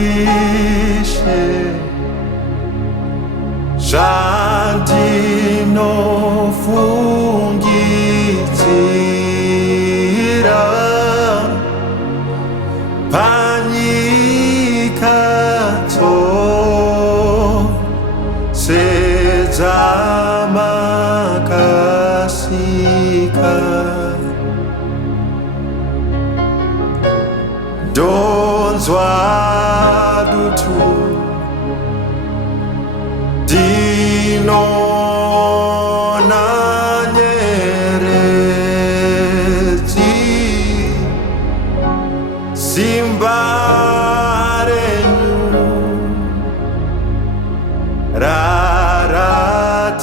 Warishe Jandino fungitira Panikato Sezamakasika Donzwa dutu Dino na nyereti Simbarenyu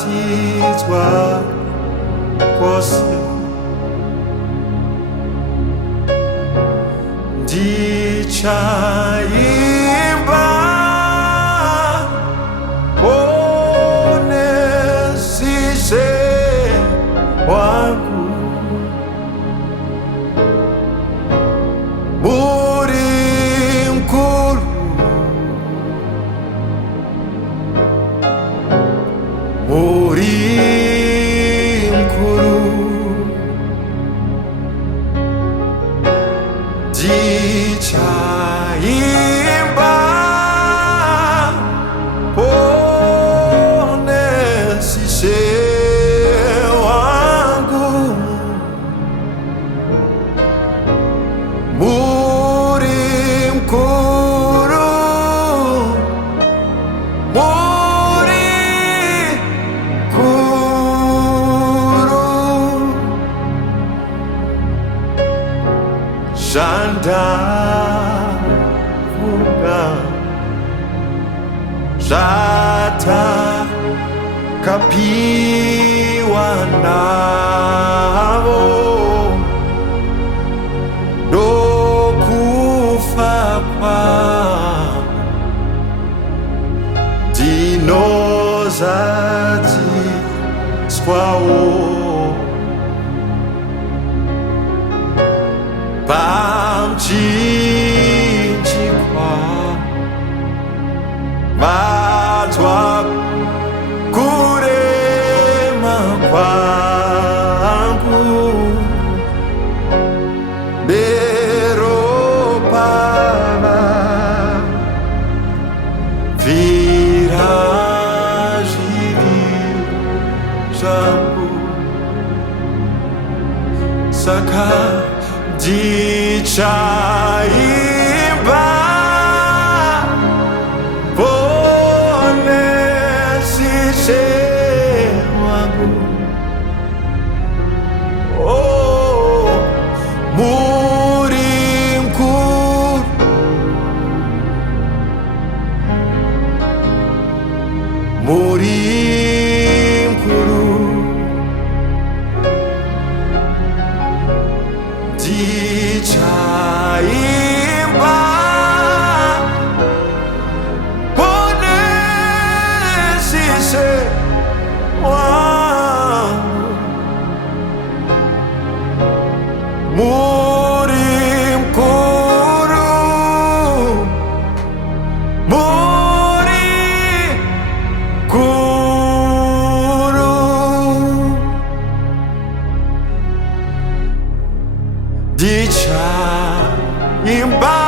Raratizwa kose Dichaimba Onesise wangu Muri mkuru Muri mkuru Dichaimba Onesise wangu Muri mkuru Muri mkuru Janda fuga Jata kapiwa navo Dokufa kwa Dinozati squao Pamchinchikwa Matwa kurema kwangu Beropava Virajivi Jambu Saka Dichaimba Bonesise wangu Oh Muri mkuru Muri mkuru Dichaimba Bonesise wangu Muri mkuru Muri mkuru Dichaimba